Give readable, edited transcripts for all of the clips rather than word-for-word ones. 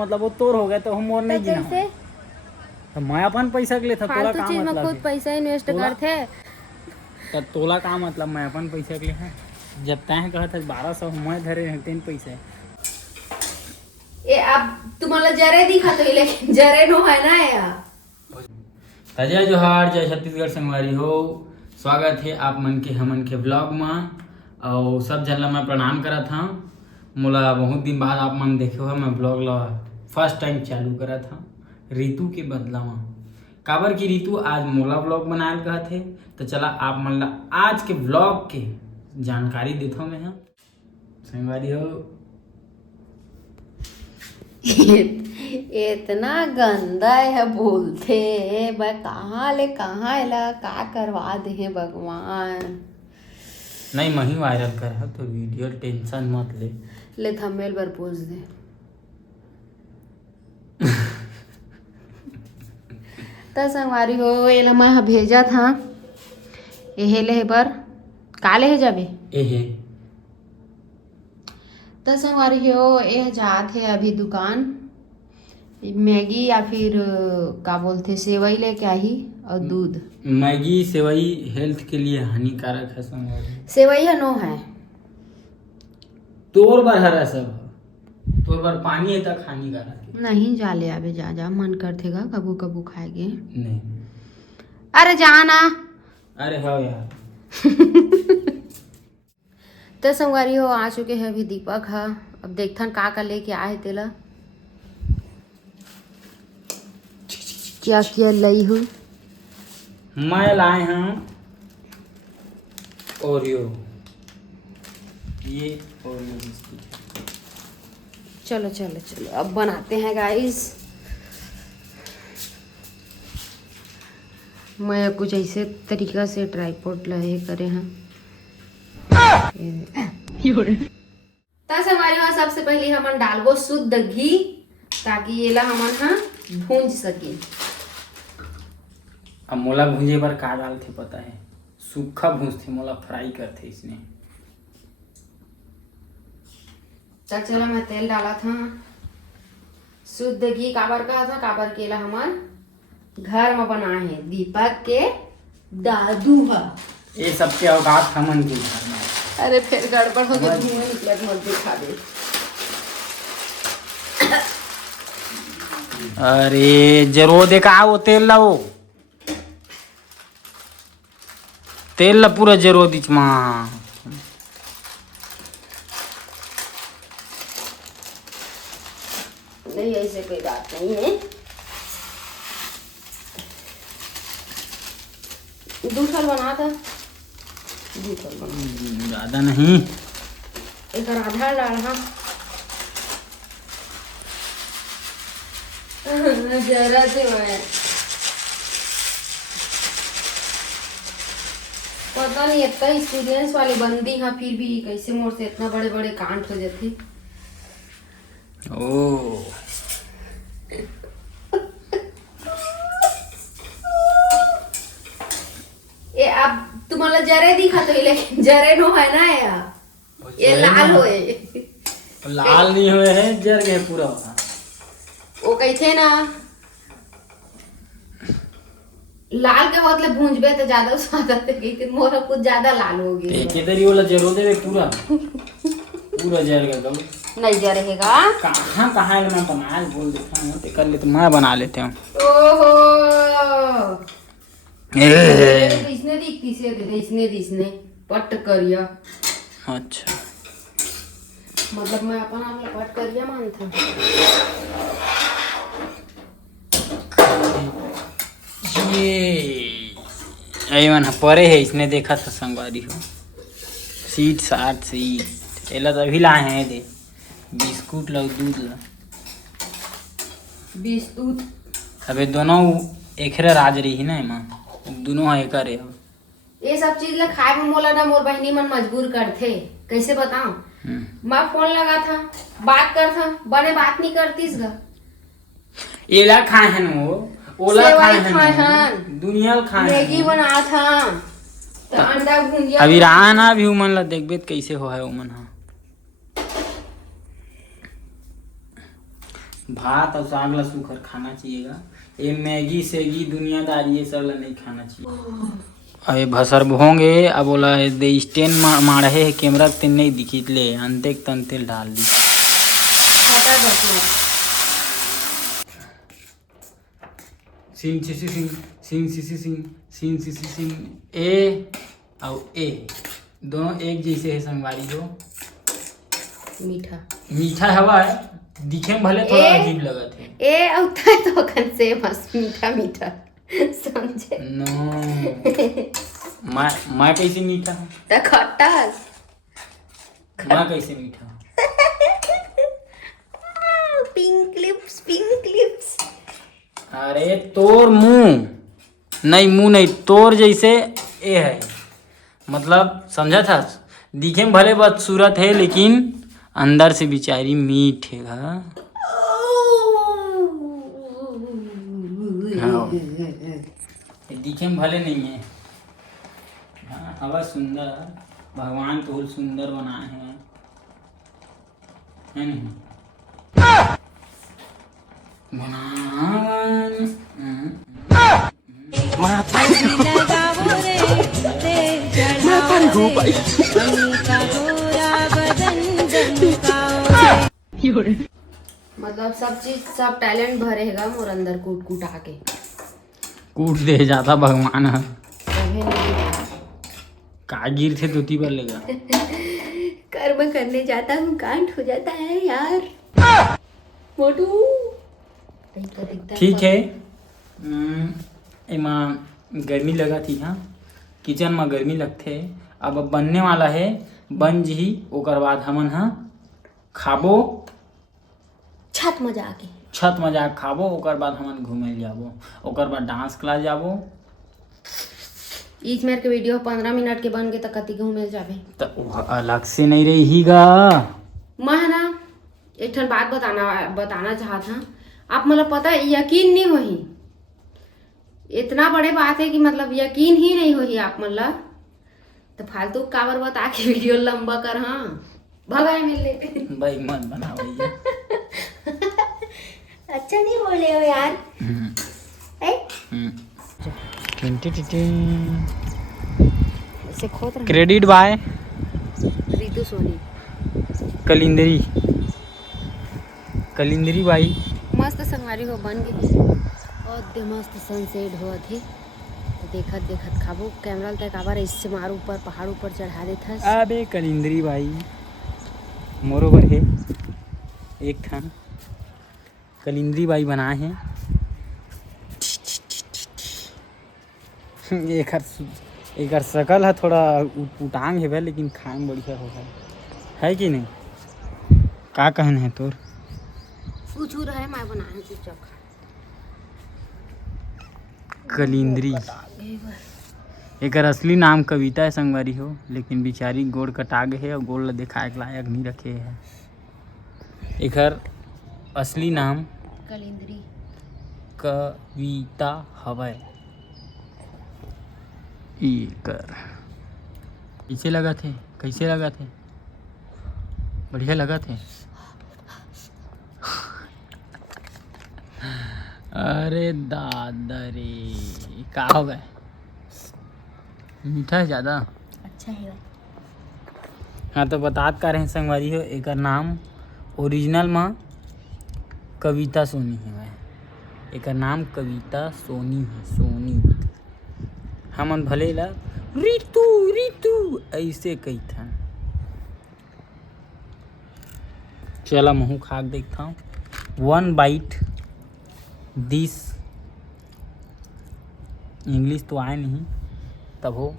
मतलब वो तोर हो गया तो हम और नहीं गिना कैसे तो मैं अपन पैसा के लिए था तोला फालतू का चीज में मतलब खुद है? पैसा इन्वेस्ट करते। तो तोला का मतलब मैं अपन पैसा के लिए है जब तय कहा था 1200 मैं धरे हैं 3 पैसे ये अब तुम्हाला जरे दिखा तो लेकिन जरे नो है ना यार। जय जोहार जय छत्तीसगढ़ संगवारी हो। स्वागत है आप मन के हमन के ब्लॉग में और सब जन ला मैं प्रणाम करा था। मोला बहुत दिन बाद आप मन देखे हो मैं ब्लॉग ला फर्स्ट टाइम चालू करा था ऋतु के बदला में काबर की ऋतु आज मोला ब्लॉग बनाए कहा थे तो चला आप मन ला आज के ब्लॉग के जानकारी देता मैं हाँ संगवारी हो। इतना गंदा है बोलते मैं कहाँ ले कहाँ एला का करवा दे हैं भगवान। नहीं मैं ही वायरल कर तो वीडियो टेंशन मत ले थंबनेल पर पोस्ट दे। तो संगवारी हो एला मैं भेजा था एहे ले बर का ले जाबे एहे तो संगवारी हो यह जात है अभी दुकान मैगी या फिर का बोलते सेवई लेके आई और दूध। मैगी सेवई हेल्थ के लिए हानिकारक है संगवारी। सेवई है नो है तोर बार हरा सब तोर बार पानी है तक हानिकारक है। नहीं जा ले आबे जा मन करतेगा कबू कबू खाएगे नहीं अरे जाना अरे हाँ यार। तो संगवारी हो आ चुके हैं अभी दीपक है अब देखथन का लेके आए तेला क्या लई हूँ मैं लाए हैं ओरियो ये ओरियो बिस्किट। चलो चलो चलो अब बनाते हैं गाइस। मैं कुछ ऐसे तरीका से ट्राईपोड लाए करे हैं हमारे वहाँ सबसे पहले हमन डालबो शुद्ध घी ताकि ये ला हमन हाँ भूंज सके। अब मोला भूंजे पर का डालते पता है सूखा भूंजते मोला फ्राई करते इसने। चलो मैं तेल डाला था शुद्ध घी काबर कहा था काबर केला हमन घर में बनाए हैं दीपक के दादू है ये सबके औकात हमन के घर में। अरे फिर गड़बड़ हो गई धुआं निकलत मत दिखा दे। अरे जरो देखा वो तेल ला वो तेल ला पूरा जरो दिच मां नहीं ऐसे कोई बात नहीं है दूसरा बना था ज्यादा नहीं एक आधा डाला जरा से मैं पता नहीं इतना एक्सपीरियंस वाली बंदी हाँ फिर भी कैसे मोर से इतना बड़े बड़े कांट हो जाते। ओ ये अब तुम्हाला जरे दिखा तो लेकिन जरे नो है ना यार ये लाल होए लाल नहीं हुए हैं जर गए पूरा वो कैसे ना लाल के बदले भूंजबे तो ज्यादा स्वाद आते लेकिन मोर कुछ ज्यादा लाल हो गया किधर वाला जरो दे पूरा पूरा जर गया तो नहीं जर रहेगा कहाँ कहाँ मैं बना बोल देता हूँ तो कर ले तो मैं बना लेते हूँ। ओहो इसने दिखती से इसने पट करिया अच्छा मतलब मैं अपन आप पट करिया मानता ये मन परे है इसने देखा था संगवारी हो सीट साठ सीट एला तो अभी लाए हैं दे बिस्कुट ला दूध ला बिस्कुट अबे दोनों एकरे राज रही ना मां दोनों है करे ये सब चीज ला खाए में मोला ना मोर बहनी मन मजबूर करते कैसे बताऊं। मैं फोन लगा था बात कर था बने बात नहीं करतीस गा एला खाए हैं वो ओला खाए हैं दुनिया खाए मैगी बना था तो अंडा भुंजिया अभी रहा ना भी मन ला देखबे कैसे हो है मन भात और साग ला सुखर खाना चाहिएगा। ये मैगी सेगी दुनियादारी ये सब ला नहीं खाना चाहिए। अरे भसर भोंगे अब बोला दे स्टैंड मारे है कैमरा तेन नहीं दिखी ले अंते तन तेल डाल दी। सिंग सिसी सिंग सिंग सिसी सिंग सिंग सिसी सिंग ए और ए दोनों एक जैसे है संगवारी हो। मीठा मीठा हवा है दिखे में भले थोड़ा अजीब लगा थे। ए औता तो कन से मस्त मीठा मीठा समझे नो मैं कैसे मीठा त खट्टा मैं कैसे मीठा पिंक लिप्स। अरे तोर मुंह नहीं तोर जैसे ए है मतलब समझा था दिखे में भले बदसूरत है लेकिन अंदर से बेचारी मीठ है। हाँ दिखे में भले नहीं है। हाँ हवा सुंदर भगवान तो सुंदर बनाए हैं है नहीं मतलब सब चीज सब टैलेंट भरेगा मोर अंदर कूट कूट आके कूट दे जाता भगवान है कभी नहीं का गिर थे धोती पर लेगा कर्म करने जाता हूँ कांड हो जाता है यार मोटू ठीक है। एमा गर्मी लगा थी। हाँ किचन में गर्मी लगथे अब बनने वाला है बन जी ओकर बाद हमन हाँ खाबो छत में जाके छत में जाके खाबो ओकर बाद हमन घूमे जाबो ओकर बाद डांस क्लास जाबो। इस मेरे के वीडियो 15 मिनट के बन के तक कति घूमे जाबे तो अलग से नहीं रहेगा। मैं ना एक ठन बात बताना चाहता हूँ आप मतलब पता है यकीन नहीं होही इतना बड़े बात है कि मतलब यकीन ही नहीं होही आप मतलब तो फालतू काबर बता के वीडियो लंबा कर। हाँ भगाए मिल ले भाई मत बना भैया अच्छा नहीं बोले हो यार। ऐसे खोद रहे क्रेडिट बाय रितु सोनी कलिंदरी बाई मस्त संगवारी हो बन गई और दे मस्त सनसेट हो थे देखत देखत खाबो कैमरा तक आबार इससे मार ऊपर पहाड़ ऊपर चढ़ा देता। अबे कलिंदरी बाई मोरोबर है एक थान कलिंदरी बाई बनाए हैं एक शकल है थोड़ा उटांग है भाई लेकिन खाए में बढ़िया होगा है कि नहीं का कहन है तोर कुछ रहे मैं बनाए चुपचाप कलिंदरी एक असली नाम कविता है संगवारी हो लेकिन बिचारी गोड़ कटा गए है और गोड़ ला दिखाए के लायक नहीं रखे है। एक असली नाम कलिंदरी कविता हवय। कैसे लगा थे बढ़िया लगा थे। अरे दादा रे का हो गए मीठा है ज़्यादा अच्छा है। हाँ तो बतात का रहे संगवारी हो एक नाम ओरिजिनल में कविता सोनी है एक नाम कविता सोनी है सोनी हमन भले ला रितु ऐसे कही था। चला महू खा देखता हूँ 1 बाइट दिस इंग्लिश तो आए नहीं तब हो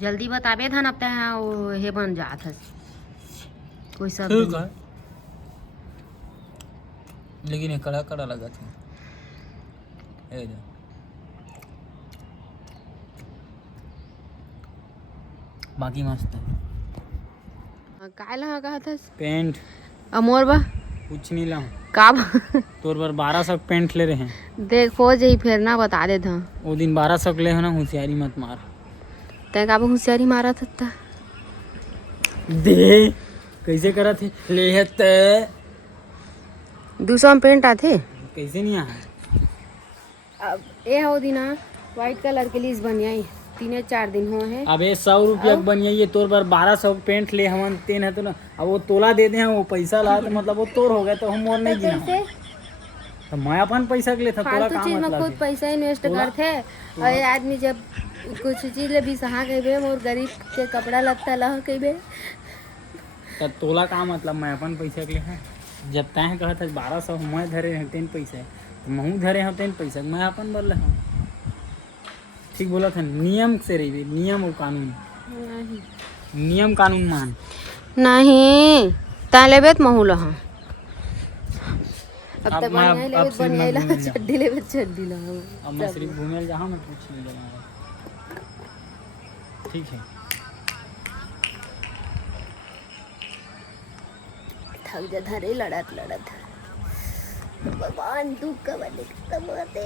जल्दी बताबे धन अब तक वो हे बन जात है कोई सब ठीक है लेकिन ये कड़ा कड़ा लगा था बाकी मस्त है काय लगा कहा था पेंट अमोर बा कुछ नहीं ला का तोर पर 1200 पेंट ले रहे हैं। देख हो जाई फिर ना बता दे था वो दिन 1200 ले हो ना, होशियारी मत मार। तै का होशियारी मारा था दे कैसे करा थे ले हते 200 में पेंट आते। कैसे नहीं आ अब ये हो दिना व्हाइट कलर के लिए बनिया 3-4 दिन हो है। अब 100 रुपया के बनिया ये तोर पर 1200 पेंट ले हमन तेन है तो ना। अब वो तोला दे दे हैं, वो पैसा ला तो मतलब वो तोर हो गया तो हम और नहीं गिना। तो मैं अपन पैसा के लिए था, तोला फालतू का चीज में मतलब खुद है? पैसा इन्वेस्ट करते और ये आदमी जब कुछ चीज ले भी सहा कहबे मोर गरीब के कपड़ा लगता लह कहबे तो तोला का मतलब मैं अपन पैसा के लिए है। जब तय कहा था 1200 मैं धरे हैं तेन पैसा है तो मैं धरे हैं तेन पैसा मैं अपन बोल रहा हूँ। ठीक बोला था, नियम से रही, नियम और कानून, नियम कानून मान। नहीं ता लेबे तो महू लहा अब तक मैं बनिया अब लेबे सिर्फ बनिया मैं ला घूमने जाऊँ। चड्डी लेबे चड्डी ला अब मैं सिर्फ घूमे जहाँ मैं कुछ नहीं जाऊँगा। ठीक है थक जा धरे लड़त लड़त भगवान तू कब खत्म होते